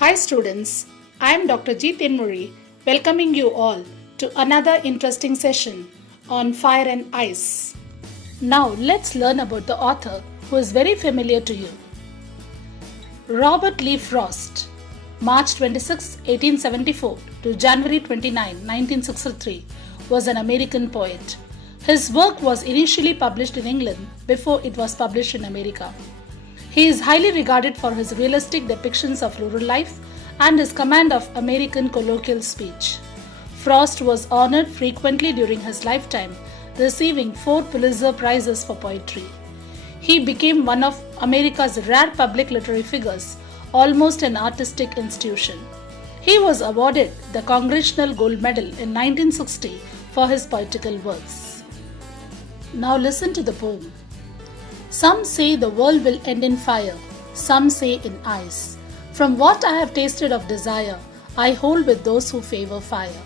Hi students, I am Dr. G. Tinmuri welcoming you all to another interesting session on fire and ice. Now let's learn about the author who is very familiar to you. Robert Lee Frost, March 26, 1874 to January 29, 1963, was an American poet. His work was initially published in England before it was published in America. He is highly regarded for his realistic depictions of rural life and his command of American colloquial speech. Frost was honored frequently during his lifetime, receiving 4 Pulitzer Prizes for poetry. He became one of America's rare public literary figures, almost an artistic institution. He was awarded the Congressional Gold Medal in 1960 for his poetical works. Now listen to the poem. Some say the world will end in fire, some say in ice. From what I have tasted of desire, I hold with those who favor fire.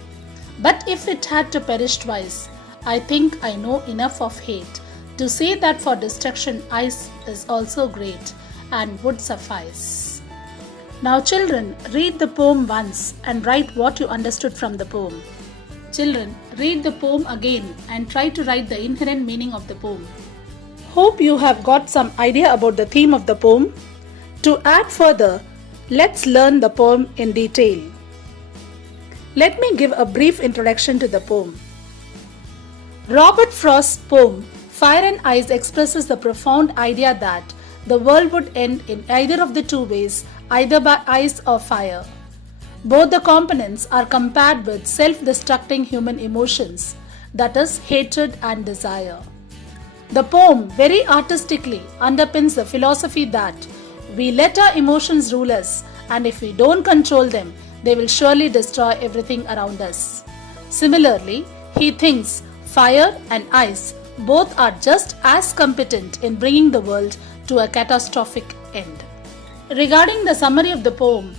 But if it had to perish twice, I think I know enough of hate to say that for destruction ice is also great and would suffice. Now children, read the poem once and write what you understood from the poem. Children, read the poem again and try to write the inherent meaning of the poem. Hope you have got some idea about the theme of the poem. To add further, let's learn the poem in detail. Let me give a brief introduction to the poem. Robert Frost's poem, Fire and Ice, expresses the profound idea that the world would end in either of the two ways, either by ice or fire. Both the components are compared with self-destructing human emotions, that is, hatred and desire. The poem very artistically underpins the philosophy that we let our emotions rule us, and if we don't control them, they will surely destroy everything around us. Similarly, he thinks fire and ice both are just as competent in bringing the world to a catastrophic end. Regarding the summary of the poem,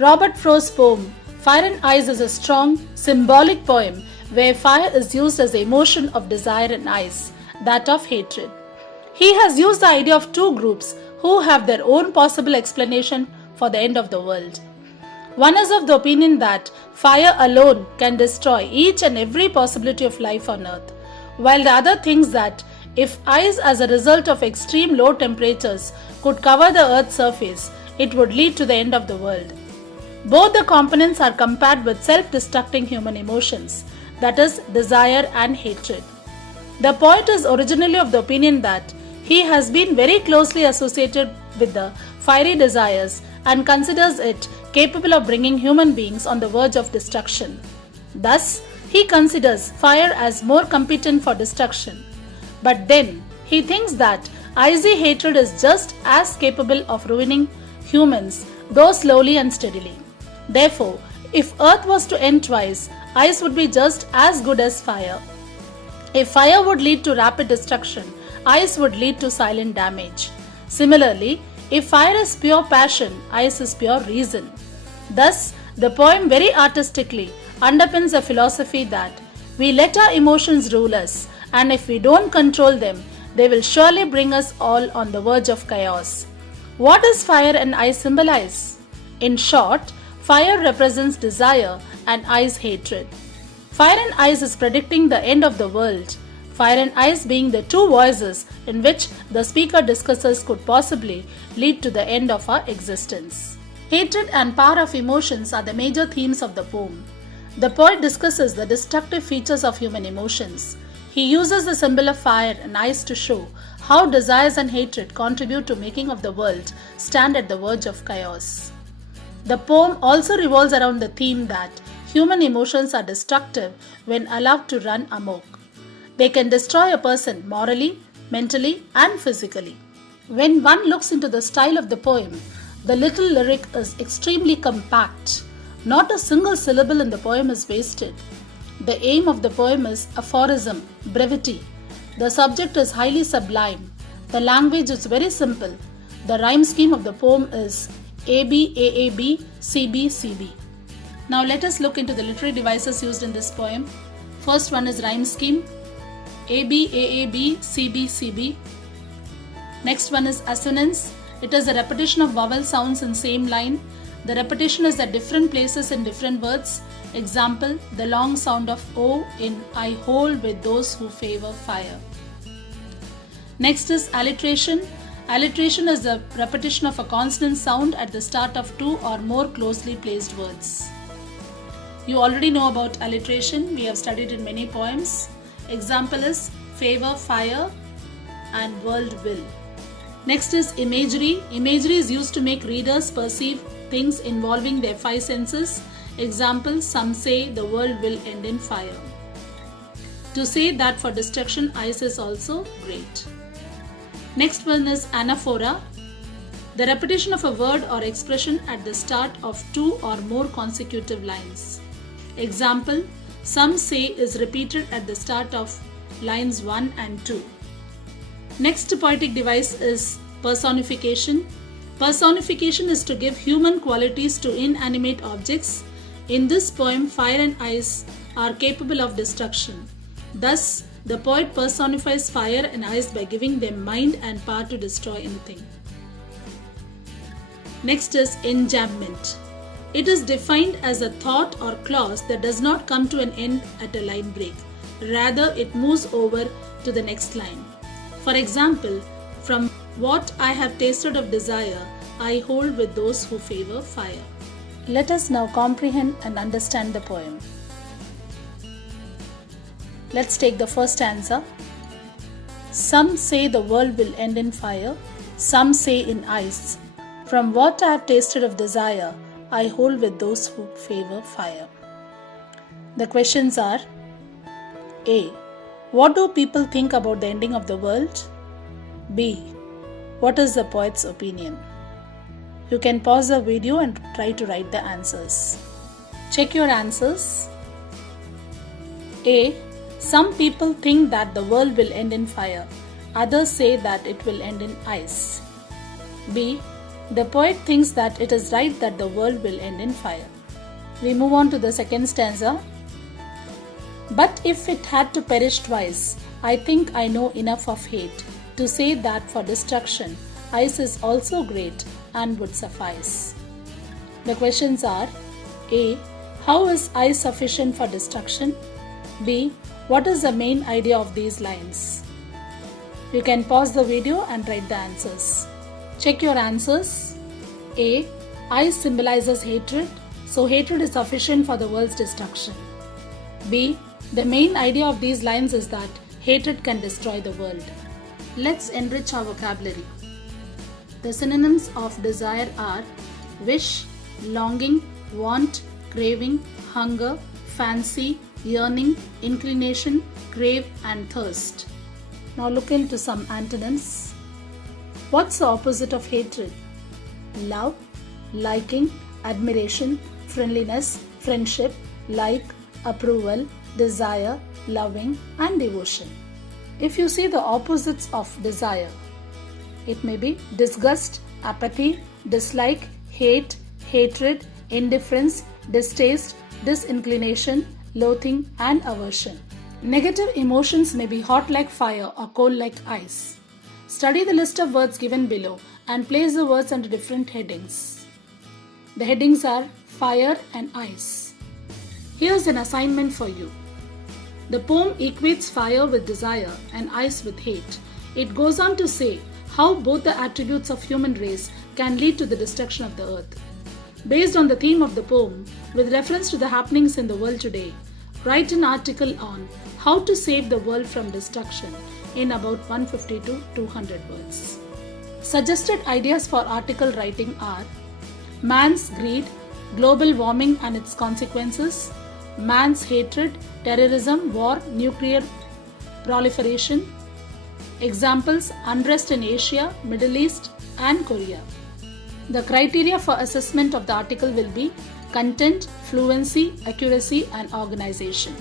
Robert Frost's poem Fire and Ice is a strong, symbolic poem where fire is used as the emotion of desire and ice, that of hatred. He has used the idea of two groups who have their own possible explanation for the end of the world. One is of the opinion that fire alone can destroy each and every possibility of life on earth, while the other thinks that if ice as a result of extreme low temperatures could cover the earth's surface, it would lead to the end of the world. Both the components are compared with self-destructing human emotions, that is, desire and hatred. The poet is originally of the opinion that he has been very closely associated with the fiery desires and considers it capable of bringing human beings on the verge of destruction. Thus, he considers fire as more competent for destruction. But then, he thinks that icy hatred is just as capable of ruining humans, though slowly and steadily. Therefore, if earth was to end twice, ice would be just as good as fire. If fire would lead to rapid destruction, ice would lead to silent damage. Similarly, if fire is pure passion, ice is pure reason. Thus, the poem very artistically underpins a philosophy that we let our emotions rule us, and if we don't control them, they will surely bring us all on the verge of chaos. What does fire and ice symbolize? In short, fire represents desire and ice hatred. Fire and Ice is predicting the end of the world. Fire and Ice being the two voices in which the speaker discusses could possibly lead to the end of our existence. Hatred and power of emotions are the major themes of the poem. The poet discusses the destructive features of human emotions. He uses the symbol of fire and ice to show how desires and hatred contribute to making of the world stand at the verge of chaos. The poem also revolves around the theme that human emotions are destructive when allowed to run amok. They can destroy a person morally, mentally, and physically. When one looks into the style of the poem, the little lyric is extremely compact. Not a single syllable in the poem is wasted. The aim of the poem is aphorism, brevity. The subject is highly sublime. The language is very simple. The rhyme scheme of the poem is AB, AAB, CB, CB. Now let us look into the literary devices used in this poem. First one is rhyme scheme, AB, AAB, CB, CB. Next one is assonance. It is a repetition of vowel sounds in same line. The repetition is at different places in different words. Example, the long sound of O in I hold with those who favor fire. Next is alliteration. Alliteration is the repetition of a consonant sound at the start of two or more closely placed words. You already know about alliteration. We have studied in many poems. Example is favor, fire, and world will. Next is imagery. Imagery is used to make readers perceive things involving their five senses. Example, some say the world will end in fire. To say that for destruction ice is also great. Next one is anaphora. The repetition of a word or expression at the start of two or more consecutive lines. Example, some say is repeated at the start of lines 1 and 2. Next poetic device is personification. Personification is to give human qualities to inanimate objects. In this poem, fire and ice are capable of destruction. Thus, the poet personifies fire and ice by giving them mind and power to destroy anything. Next is enjambment. It is defined as a thought or clause that does not come to an end at a line break. Rather, it moves over to the next line. For example, from what I have tasted of desire, I hold with those who favor fire. Let us now comprehend and understand the poem. Let's take the first stanza. Some say the world will end in fire, some say in ice. From what I have tasted of desire, I hold with those who favor fire. The questions are: A. What do people think about the ending of the world? B. What is the poet's opinion? You can pause the video and try to write the answers. Check your answers. A. Some people think that the world will end in fire. Others say that it will end in ice. B. The poet thinks that it is right that the world will end in fire. We move on to the second stanza. But if it had to perish twice, I think I know enough of hate to say that for destruction, ice is also great and would suffice. The questions are: A. How is ice sufficient for destruction? B. What is the main idea of these lines? You can pause the video and write the answers. Check your answers. A. Ice symbolizes hatred, so hatred is sufficient for the world's destruction. B. The main idea of these lines is that hatred can destroy the world. Let's enrich our vocabulary. The synonyms of desire are wish, longing, want, craving, hunger, fancy, yearning, inclination, crave, and thirst. Now look into some antonyms. What's the opposite of hatred? Love, liking, admiration, friendliness, friendship, like, approval, desire, loving, and devotion. If you see the opposites of desire, it may be disgust, apathy, dislike, hate, hatred, indifference, distaste, disinclination, loathing, and aversion. Negative emotions may be hot like fire or cold like ice. Study the list of words given below and place the words under different headings. The headings are fire and ice. Here's an assignment for you. The poem equates fire with desire and ice with hate. It goes on to say how both the attributes of human race can lead to the destruction of the earth. Based on the theme of the poem, with reference to the happenings in the world today, write an article on how to save the world from destruction in about 150 to 200 words. Suggested ideas for article writing are: man's greed, global warming and its consequences, man's hatred, terrorism, war, nuclear proliferation. Examples: unrest in Asia, Middle East, and Korea. The criteria for assessment of the article will be content, fluency, accuracy, and organization.